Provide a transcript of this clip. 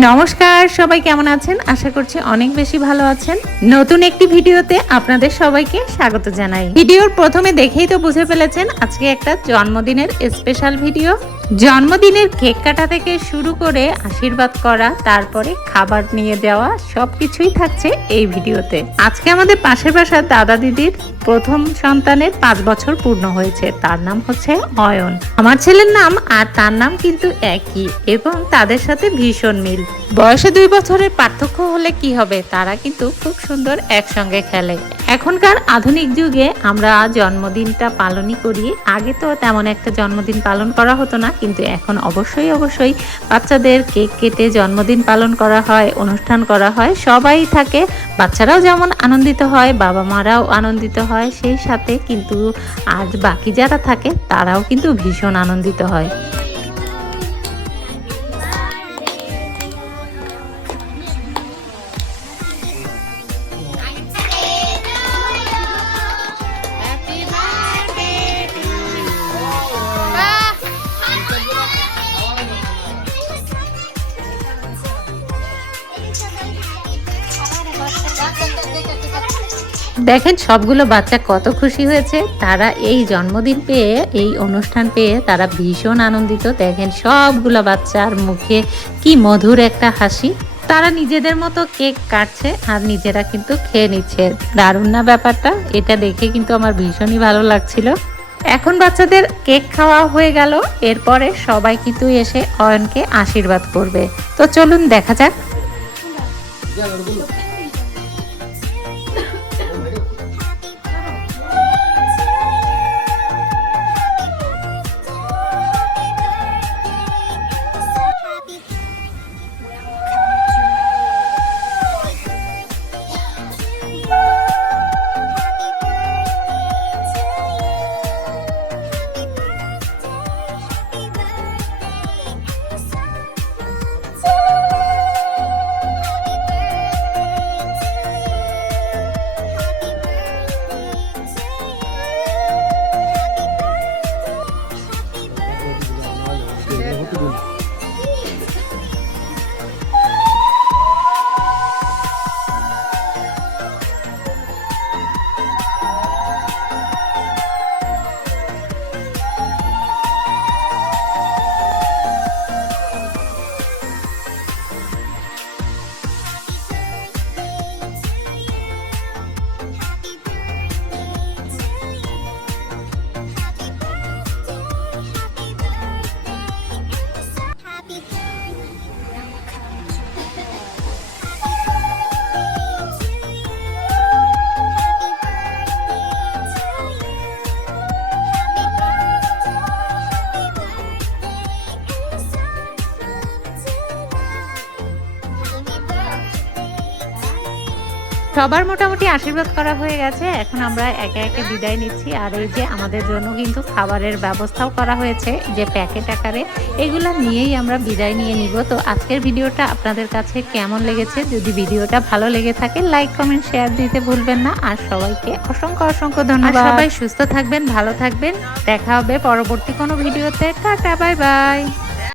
নমস্কার, সবাই কেমন আছেন? আশা করছি অনেক বেশি ভালো আছেন। নতুন একটি ভিডিওতে আপনাদের সবাইকে স্বাগত জানাই। ভিডিওর প্রথমে দেখেই তো বুঝে ফেলেছেন আজকে একটা জন্মদিনের স্পেশাল ভিডিও। জন্মদিনের কেক কাটা থেকে শুরু করে আশীর্বাদ করা, তারপরে খাবার নিয়ে যাওয়া, সবকিছুই থাকছে এই ভিডিওতে। আজকে আমাদের পাশের বাসার দাদা দিদির প্রথম সন্তানের 5 বছর পূর্ণ হয়েছে। তার নাম হচ্ছে অয়ন। আমার ছেলের নাম আর তার নাম কিন্তু একই এবং তাদের সাথে ভীষণ মিল। বয়সে 2 বছরের পার্থক্য হলে কি হবে, তারা কিন্তু খুব সুন্দর একসঙ্গে খেলে। এখনকার আধুনিক যুগে আমরা জন্মদিনটা পালনই করি। আগে তো তেমন একটা জন্মদিন পালন করা হতো না, কিন্তু এখন অবশ্যই বাচ্চাদের কেক কেটে জন্মদিন পালন করা হয়, অনুষ্ঠান করা হয়, সবাই থাকে। বাচ্চারাও যেমন আনন্দিত হয়, বাবা মারাও আনন্দিত হয়, সেই সাথে কিন্তু আর বাকি যারা থাকে তারাও কিন্তু ভীষণ আনন্দিত হয়। দেখেন সবগুলো বাচ্চা কত খুশি হয়েছে। তারা এই জন্মদিন পেয়ে, এই অনুষ্ঠান পেয়ে তারা ভীষণ আনন্দিত। দেখেন সবগুলো বাচ্চার মুখে কি মধুর একটা হাসি। তারা নিজেদের মতো কেক কাটছে আর নিজেরা কিন্তু খেয়ে নিচ্ছে। দারুণ না ব্যাপারটা? এটা দেখে কিন্তু আমার ভীষণই ভালো লাগছিল। এখন বাচ্চাদের কেক খাওয়া হয়ে গেল, এরপরে সবাই কিন্তু এসে অয়নকে আশীর্বাদ করবে। তো চলুন দেখা যাক। সবার মোটামুটি আশীর্বাদ করা হয়ে গেছে। এখন আমরা একে একে বিদায় নিচ্ছি। আর এই যে আমাদের জন্য কিন্তু খাবারের ব্যবস্থাও করা হয়েছে, যে প্যাকেট আকারে, এগুলো নিয়েই আমরা বিদায় নিয়ে নিব। তো আজকের ভিডিওটা আপনাদের কাছে কেমন লেগেছে? যদি ভিডিওটা ভালো লেগে থাকে লাইক কমেন্ট শেয়ার দিতে ভুলবেন না। আর সবাইকে অসংখ্য ধন্যবাদ। সবাই সুস্থ থাকবেন, ভালো থাকবেন। দেখা হবে পরবর্তী কোনো ভিডিওতে। Tata, bye bye.